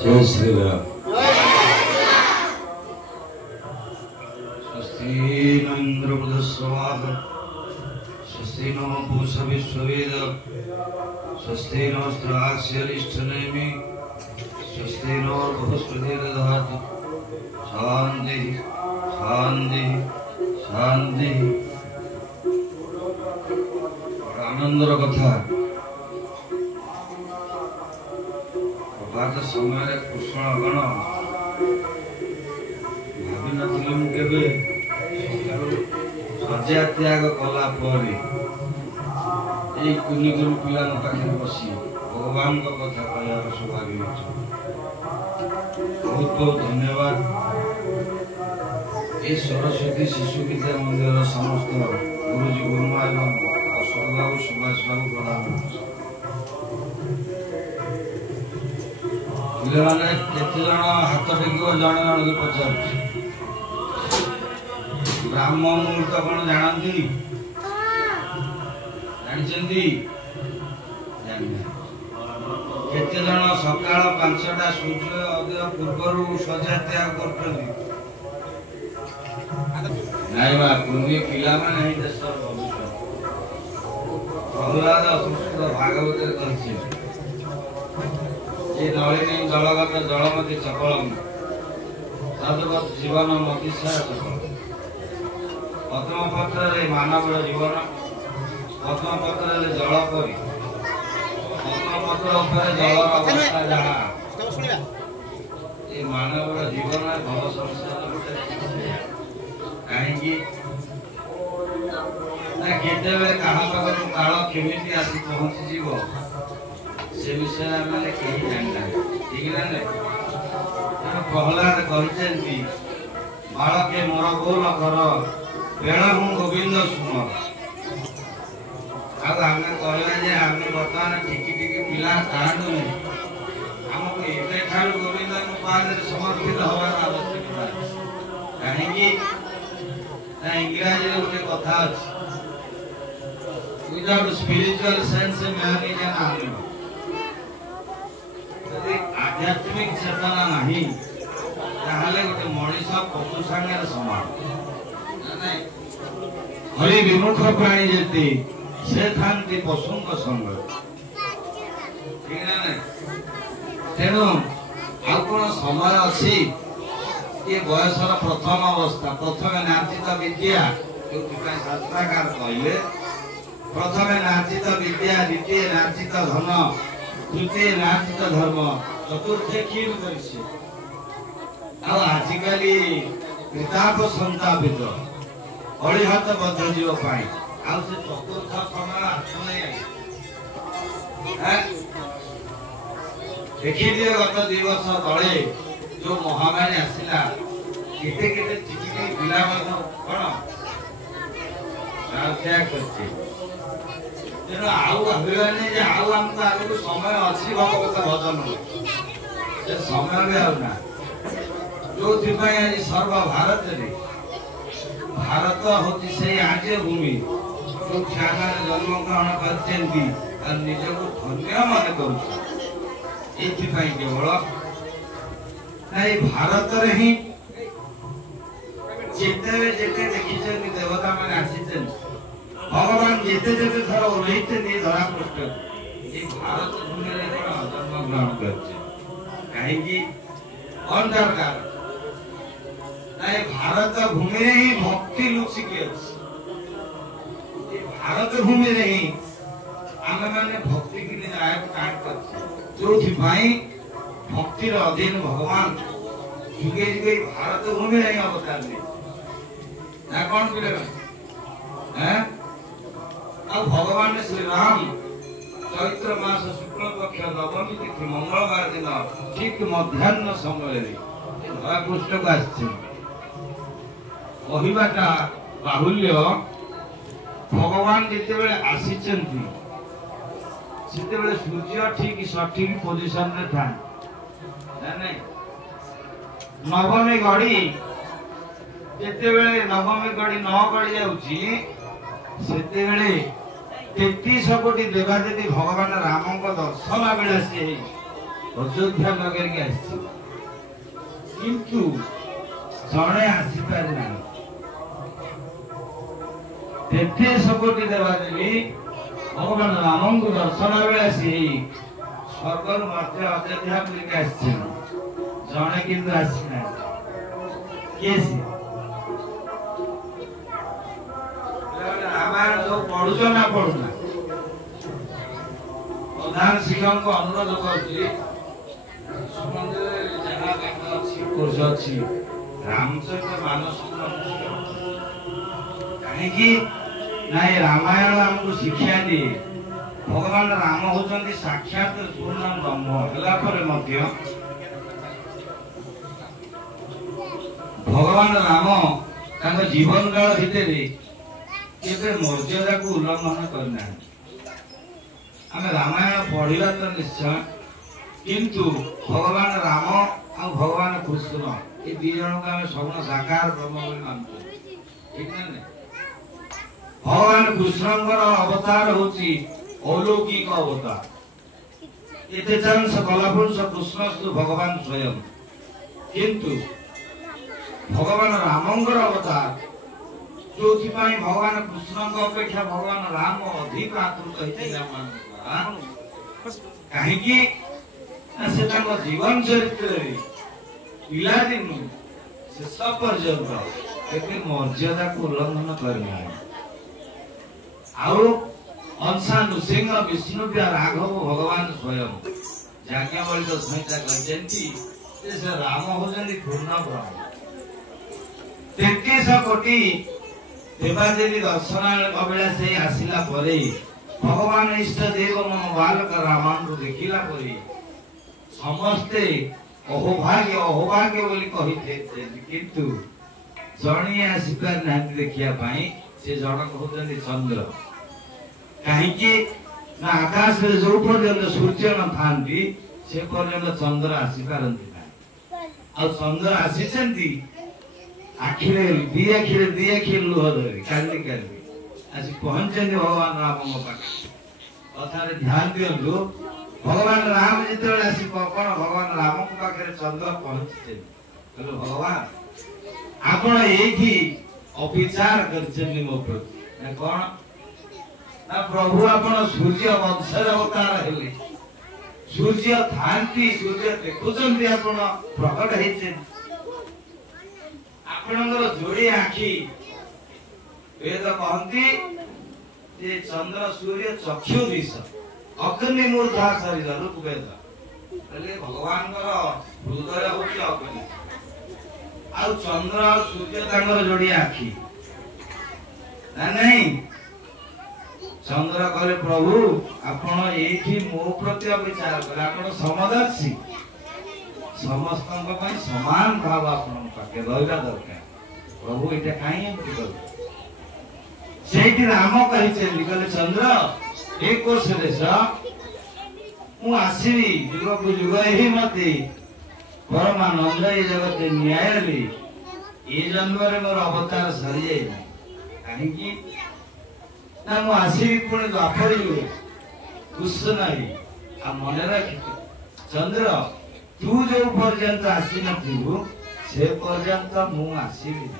जय श्री राम। स्वस्ति न इंद्र बुधस्वाह स्वस्ति नो पूषा विश्ववेद स्वस्ति नोस्त्रास्यलिष्ठनेमि स्वस्ति नो बहुस्पतिर्दधातु शांति शांति शांति। आनंदर कथा प्रभात समय कृष्ण गण भावी नथिले सज्जा त्याग कला कुनी गुरु पिला पाखे बसी भगवान कथा कहर सौभाग्य बहुत बहुत धन्यवाद। ये सरस्वती शिशु विद्या मंदिर समस्त गुरुजी गुरुमा एवं अशोक बाबू सुभाष बाबू प्रणाम। पिलाने केते जण हाथ टेकियो जण जण के पचार ब्राह्म मुहूर्त कौन जानती जानते केते जण सकाळ 5टा सूर्य उदय पूर्व सजा त्याग करते नाई बा कुंडी पिला माने देश भविष्य प्रहलाद संस्कृत भागवत कहछि ये नलिनी जलगत जलमति चपलम तद्वत् जीवन मतिसा चपल। प्रथम पत्र मानव जीवन प्रथम पत्र जल परी प्रथम पत्र जल अवस्था जहा ये मानव जीवन भव संसार कहीं केते कहा काल केमी आसी पहुंची जीव से विषय आम कहीं जाना ठीक ना प्रहलाद कहते बालके मोर गोल कर बेण हूँ गोविंद सुमर आम कहला आम बर्तमान टिकी टिकी पिला कहूँ आमको एवं ठार गोविंद पाद समर्पित हमार आवश्यकता कहीं इंग्राजी गोटे कथा अच्छी without spiritual sense man is an animal. यदि आध्यात्मिक चेतना नहीं ताहले गोटे मनीष पशु संगे समान हरि विमुख प्राणी जेती से थांती पशु संग ठीक ना तेणु आउ कौन समय अच्छी ये बयसर प्रथम अवस्था प्रथम नाचित विद्या जो शास्त्राकार कहले प्रथम नाचित विद्या द्वितीय नाचित धन तृतीय नाचित धर्म चतुर्थ क्षीण करिसे आजिकली प्रताप संतापित अड़िहत बद्ध जीव पाई आउ से चतुर्थ समय आसुना देखी दिए गत 2 वर्ष तले जो महामारी आसिला केते केते चिचिके पिला कोन त्याग करछे तेणु आउ भाविबानी जे आउ हमको आगु समय अच्छी भगवत भजन से समय भी आउना जो आज सर्व भारत रे भारत होती से आजे भूमि जो ख्यान जन्म ग्रहण करछेंती और निजको धन्य मन करू एथिपाई केवल नहीं भारत रे ही जेते जेते देखिछन देवता माने आसीछन भगवान जेते जेते थर ओलैते नि धरा पृष्ठ ये भारत भूमि रे जन्म ग्रहण करछे काहे कि कौन दरकार नहीं भारत भूमि रे ही भक्ति लुचि के अछि ये भारत भूमि रे ही आमे माने भक्ति के लिए आय काट करछे जो थिपाई भक्तिर अधीन भगवान जुगे जुगे भारत भूमि नहीं अवतार ने ना कौन पिले हैं अब भगवान श्री राम चैत्र मास शुक्ल पक्ष नवमी तिथि मंगलवार दिन ठीक मध्याह्न समय धरा पृष्ठ को आछे कहिबाटा बाहुल्य भगवान जिते बेले आसीचंती सेते बेले सूर्य ठीक सठिक पोजीशन रे था नवमी घड़ी जेते बेले नवमी घड़ी 9 गड़ी जाउची सेते बेले 33 कोटी देवादेवी भगवान राम को दर्शन बेले से अयोध्या नगर के किंतु जड़े आसी पारि ना तेते सबोटी देवादेवी भगवान राम को दर्शन बेले से स्वर्गर मध्य अयोध्या बुलिक जड़े किंतु आसी ना रामायण जो पढ़ुच ना पढ़ुना प्रधान शिक्षक को अनुरोध कर रामचरित मानस कहीं रामायण आमको शिक्षा दिए भगवान राम होचंदी साक्षात पूर्ण ब्रह्म होला पर मध्य भगवान राम तांको जीवन काल भितर केबे मर्यादा को उल्लंघन करना आम रामायण पढ़िबा तो निश्चय किंतु भगवान राम और भगवान कृष्ण ये दी जन को आम सब साकार ब्रह्म बोली मानते ठीक ना भगवान कृष्णଙ୍କର अवतार होची अलौकिक अवतार एते चांस कलापुरुष कृष्णस्तु भगवान स्वयं किंतु भगवान रामଙ୍କର अवतार जो भगवान कृष्ण अपेक्षा भगवान राम अधिक आतृत कहीं जीवन चरित्र पिलादिन शेष पर्यंत मर्यादा को उल्लंघन करना अंशा नृसिंह विष्णु राघव भगवान स्वयं याज्ञवल्क्य संहिता कहते राम होचंदी पूर्ण ब्रह्म 33 कोटी देवादेवी दर्शन कबिला से आसिला परे भगवान इष्ट देव मम बालक रामान को देखिला परे समस्ते अहोभाग्य अहोभाग्य बोली कहिते किंतु जणी आसिपार नांती देखिया पाई से जनक होचंदी चंद्र कहीं ना आकाश में जो पर्यंत सूर्य न थांती से पर्यंत चंद्र आसिपारंती ना आ चंद्र आसीचंती आखिरे दी आखिरे लुह धरी कांदी आज पहुंचे भगवान राम कथार ध्यान दिंतु भगवान राम जो आसी कौन भगवान राम पाखे चंद्र पहुंचे भगवान आपण ये अविचार कर मो प्रति कौन ना प्रभु आपण सूर्य वंशर अवतार हेले सूर्य थांती सूर्य देखुचंती आपण प्रकट हेचे आपणकर जोड़ी आखि वेद कहती जे चंद्र सूर्य चक्षु दिश अग्नि मूर्धा शरीर रूप वेद बोले भगवान हृदय होची अग्नि आ चंद्र और सूर्य तांकर जोड़ी आखि ना नहीं चंद्र कहले प्रभु आपण एठी मो प्रति विचार करे आपण समदर्शी समस्त समान भाव आपण पाके रहिबा दरकार प्रभु एटा काई एमति कर सेठी राम कहि कहले चंद्र एक कोर्स देश मु आसीबी युग को युग ही मते परमानंद ये जगत न्याय रे ए जन्म रे मोर अवतार सरी जाई काहे कि ना मु आसीबी पुणे द्वापर युग कुछ नाही आ मन रख चंद्र तू जो पर्यंत आसी नथिबु से पर्यंत मु आसीबी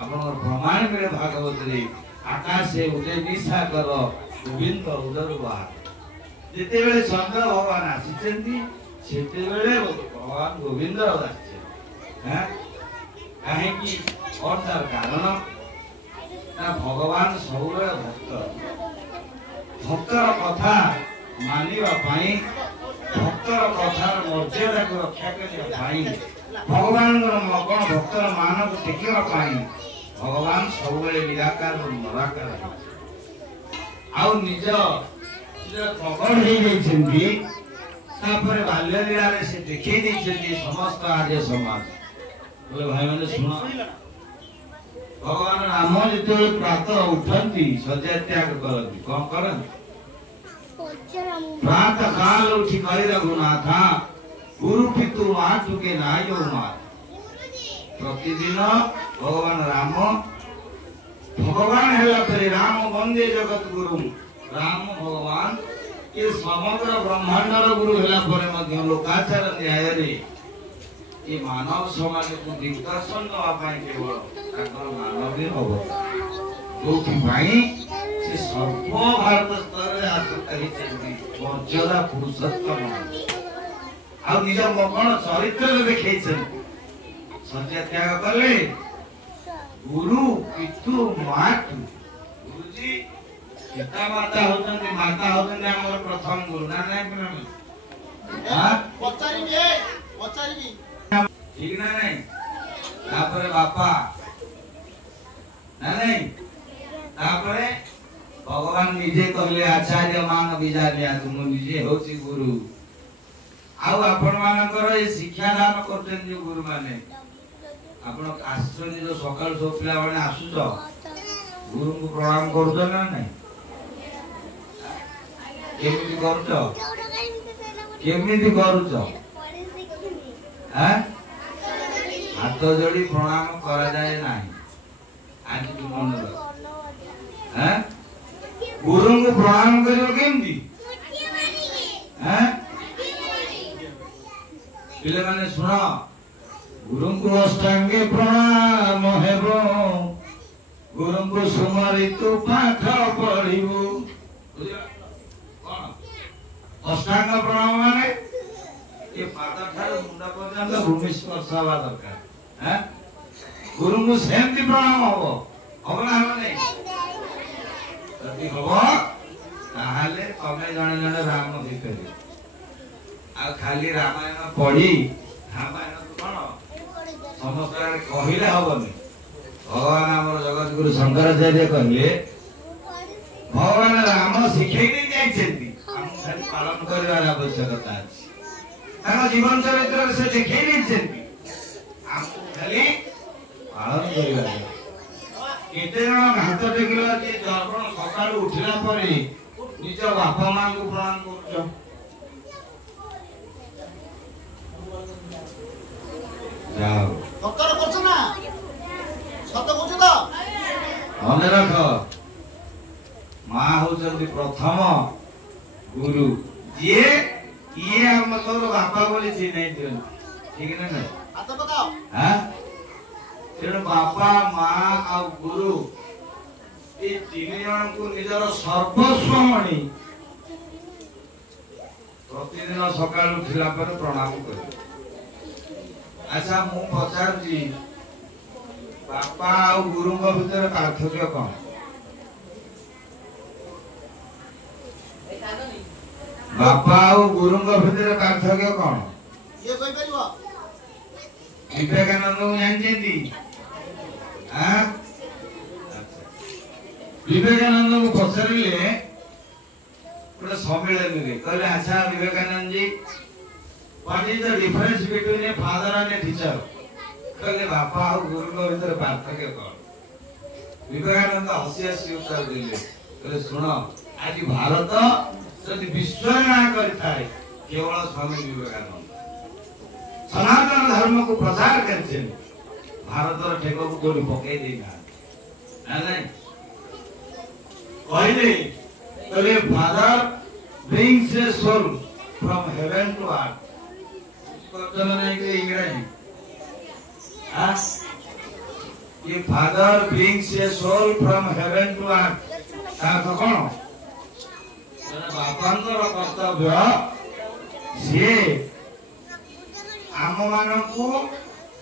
आपण प्रमाण मिले भागवत रे आकाश से उदय निशा कर गोविंद उदर बाहर जेते बेले चंद्र भगवान आसीचंती सेते बेले भगवान गोविंद आछे हैं काहे कि और तार कारण ना भगवान सबले भक्तर कथा मानिबा पाई भक्तर कथार मर्यादा को रक्षा करने भगवान कौन भक्तर मान को टेकिबा पाई भगवान सबले निराकार और निराकार आउ निज प्रकट हो जाइछन्ती तापर बाल्य लीला रे से देखै दैछन्ती समस्त आर्य समाज बोले भाई माने सुन भगवान राम जेते प्रातः उठंती सज्जा त्याग करती कौन करन प्रातः काल उठी कहि रघुनाथा गुरु पितु आठु के नायो मार प्रतिदिन भगवान राम भगवान हेला परे राम वंदे जगत गुरु राम भगवान ये समग्र ब्रह्मांडर गुरु होला परे मध्य लोकाचार न्याय रे ये मानव समाज को दिग्दर्शन दवा पाई केवल ताकर मानवीय अवतार जो कि भाई से सर्व भारत स्तर रे आसक्ति चलती मर्यादा पुरुषोत्तम आ निज मकण चरित्र देखैछन सत्य त्याग कले गुरु पितु मातु गुरुजी पिता माता होतन माता होतन हमर प्रथम गुरु ना नहीं हां पचारी ठीक ना नहीं तापरे बापा ना नहीं तापरे भगवान निजे कहले आचार्य मान विचार तुम निजे होची गुरु आउ आपण मानकर ए शिक्षा दान करछन जो गुरु माने आपण आश्रम जो सकाळ सो पिला माने आसुछ गुरु को प्रणाम करछ ना नहीं केमिति करछ केमिति करछ हैं हाथ जोड़ी प्रणाम करा जाए नहीं आज तू मन रख हैं गुरु को प्रणाम करियो केमिति हैं पिले माने सुनो गुरु को अष्टांगे प्रणाम हेबो गुरु को सुमरितु पाठ पढिबो कोन अष्टांग प्रणाम माने ये पाद ठार मुंडा पर्यंत भूमि स्पर्श हवा दरकार हैं गुरु को सेमति प्रणाम हबो हबना हबने यदि हबो ताहाले तमे जणे जणे राम भितरे आ खाली रामायण पढ़ी रामायण कोन समस्त कहिले हबनी भगवान हमर जगत गुरु शंकराचार्य कहले भगवान राम शिखै नै जाइछेंती हम खाली पालन करबार आवश्यकता अछि ताको जीवन चरित्र से देखै नै छेंती हम खाली पालन करबार केते जण हाथ टेकिला जे दर्पण सकाळ उठिला परे निज बापा मां को प्रणाम करछ जाओ डॉक्टर करछ ना सत कहछ तो मने रख मां होचंती प्रथम गुरु जे ये हम तोर बापा बोली चिन्है दियन ठीक ना नहीं हाथ बताओ हां तेरे बापा मां आ गुरु ए तीन जन को निजर सर्वस्व मणि प्रतिदिन सकाळ उठिला पर प्रणाम कर अच्छा मु पचार जी बापा आ गुरु को भीतर पार्थक्य कोन बापा आ गुरु को भीतर पार्थक्य कोन ये कोइ परिबो विवेकानंद को जानछेंती हां विवेकानंद को पचारिले पूरा सम्मेलन रे कहले अच्छा Vivekananda ji What is the difference between a father and a teacher? कहले बापा और गुरु के भीतर पार्थक्य कौन? विवेकानंद हसी हसी उत्तर दिले कहले सुनो आज भारत जदि विश्व ना करथाय केवल स्वामी विवेकानंद सनातन धर्म को प्रचार करछे भारत र ठेको को कोडी पकई देना नहीं कहले कहले father brings a soul from heaven to earth इंग्रजी ये father brings a soul from heaven to earth ताको कोन बापांकर कर्तव्य से आम मानकु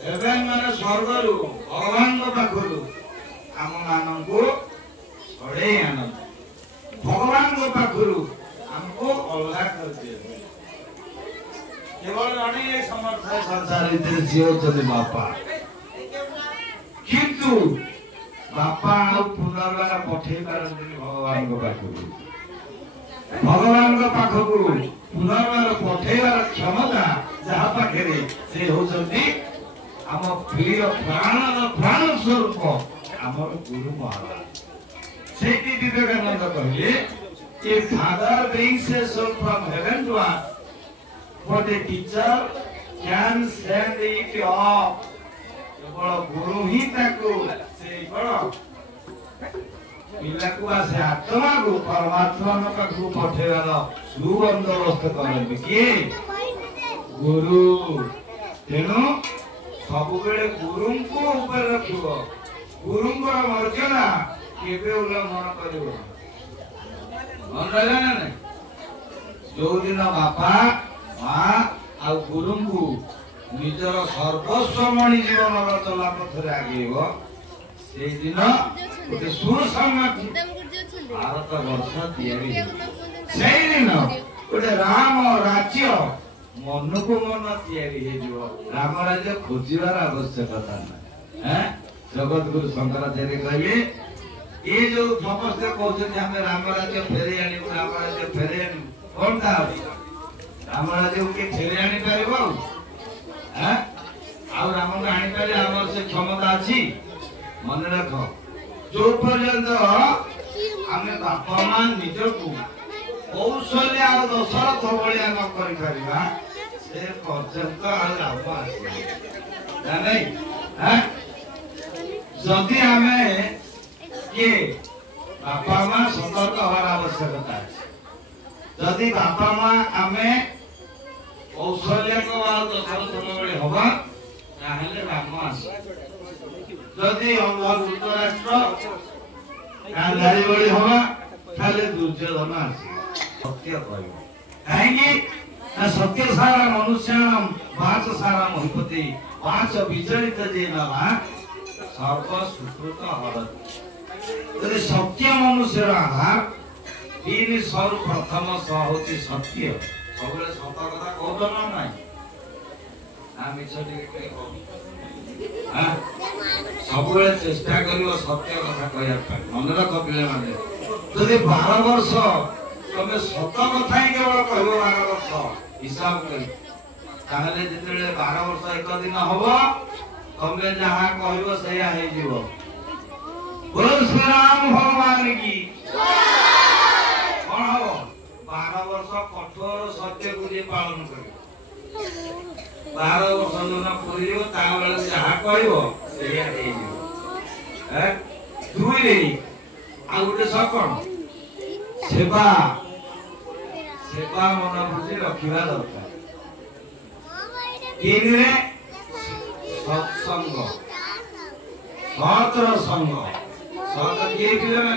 हेवन माने स्वर्ग रु भगवान को पाखरु आम मानकु छड़े आनंद भगवान को पाखरु हमको अलग कर दिए केवल अने समर्थ संसार इधर जीव चले बापा किंतु बापा आ पुनर्वार पठे पारंती भगवान को पाखकु पुनर्वार पठेवार क्षमता जहा पाखरे से होचंती हम प्रिय प्राण स्वरूप हमर गुरु महाराज सेठी विवेकानंद कहले a father brings a soul from heaven to earth but a teacher can send it off केवल गुरु ही ताको से बड़ पिला को आसे आत्मा को परमात्मा पाखु पठेवार सुबंदोबस्त करबे किए गुरु तेणु सब बेले गुरु को ऊपर रखिबो गुरु को मर्यादा केबे उल्लंघन करिवो मन रहला ना जो दिन बापा मां आ गुरु को निजर सर्वस्व मणि जीवन चला पथरे आगेबो से दिन गोटे सुसंगत भारत वर्ष तैयारी से दिन गोटे राम राज्य मन को मन तैयारी राम राज्य खोजार आवश्यकता ना जगत गुरु शंकराचार्य कहले ये जो समस्ते कहते हमें राम राज्य फेरे आनी राम राज्य फेरे आनी कौन था राम राज्य के फेरे आनी पारिबो आ राम को आनी पारे हमर से क्षमता अछि मन रख जो पर्यंत आमे बापा मां निजकू कौशल्य आ दशरथ भलिया न करि परिबा से पर्यंत आ लाभ आसी नै जदि आमे ये बापा मां सतर्क होवार आवश्यकता है जदि बापा मां आमे कौशल्य को आ दशरथ भली होबा ताहले राम आसी जदि धृतराष्ट्र गांधारी बड़ी हवा ताले दुर्योधन आसी सत्य कहबो कहीं सत्य सारा मनुष्य वाच सारा महिपति वाच विचलित जे नवा सर्व सुकृत हरति यदि सत्य मनुष्य आधार तीन सर्वप्रथम स होती सत्य सबले सत कथा कहतो ना नाही आ मिछ टिके सब चेष्टा कर सत्य कथा कहया मन रख पिले माने यदि 12 वर्ष तमे सत कथा ही केवल कहबो 12 वर्ष हिसाब कर ताहले जेतेले 12 वर्ष एक दिन होबो तमे जहां कहबो सया हे जीवो बोल श्री राम भगवान की कौन हो 12 वर्ष कठोर सत्य को पालन कर 12 वर्ष जन पूरी ता बेले जहां कहबो सया हे जीवो दुई रे आ गुटे सकन सेवा सेवा मन बुझी रखिबा दरकार तीन रे सत्संग सतर संग सत के पिले ना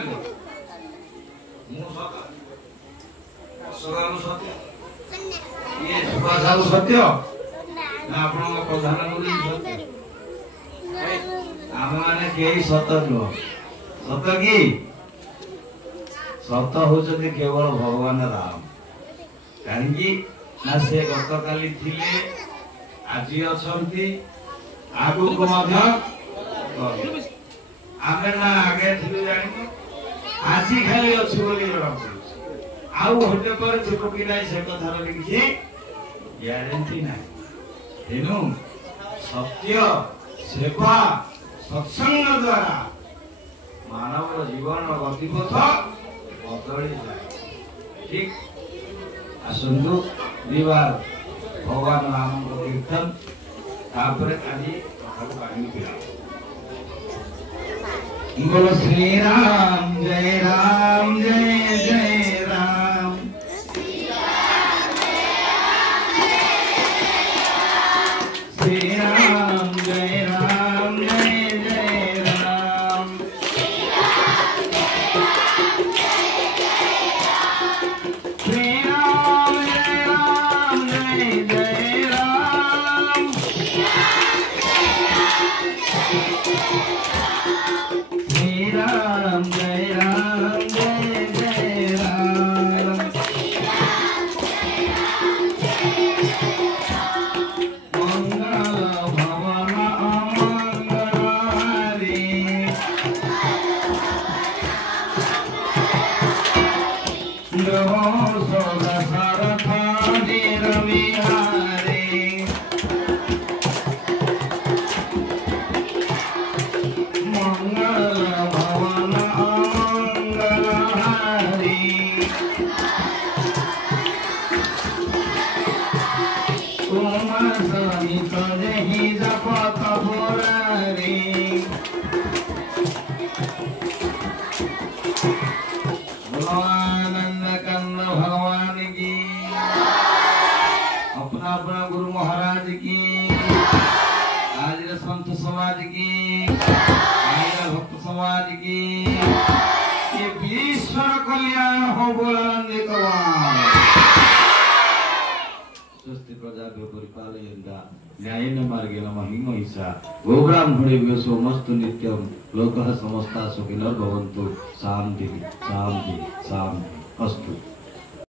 मु सत सगानु सत्य ये सुभाषानु सत्य ना आपण प्रधान गुरु सत्य आम माने केही सत नुह सत की सत होचते केवल भगवान राम कहीं ना से गतकाली थिले आज अछंती आगु को मध्य आमे ना आगे थिले जानि आज खाली अछि बोली आउ होटे पर थिको कि नाही से कथा रे किछि ग्यारंटी नाही तेनु सत्य सेवा सत्संग द्वारा मानव जीवन गतिपथ बदली जाए ठीक आसंतु दिवार भगवान नाम कीर्तन तापर काली कथा पानी पिला बोलो श्री राम जय राम जय जय राम श्री राम जय राम जय जय राम संत समाज की, महिला भक्त समाज की, ये विश्व कल्याण हो बोलानंदे कवान। स्वस्ति प्रजाभ्यो परिपालयन्ता न्यायेन मार्गेण महीं महिषा गोब्राह्मणेभ्यो सोमस्तु नित्यं लोकः समस्ता सुखिनः भवन्तु। शान्तिः शान्तिः शान्तिः अस्तु।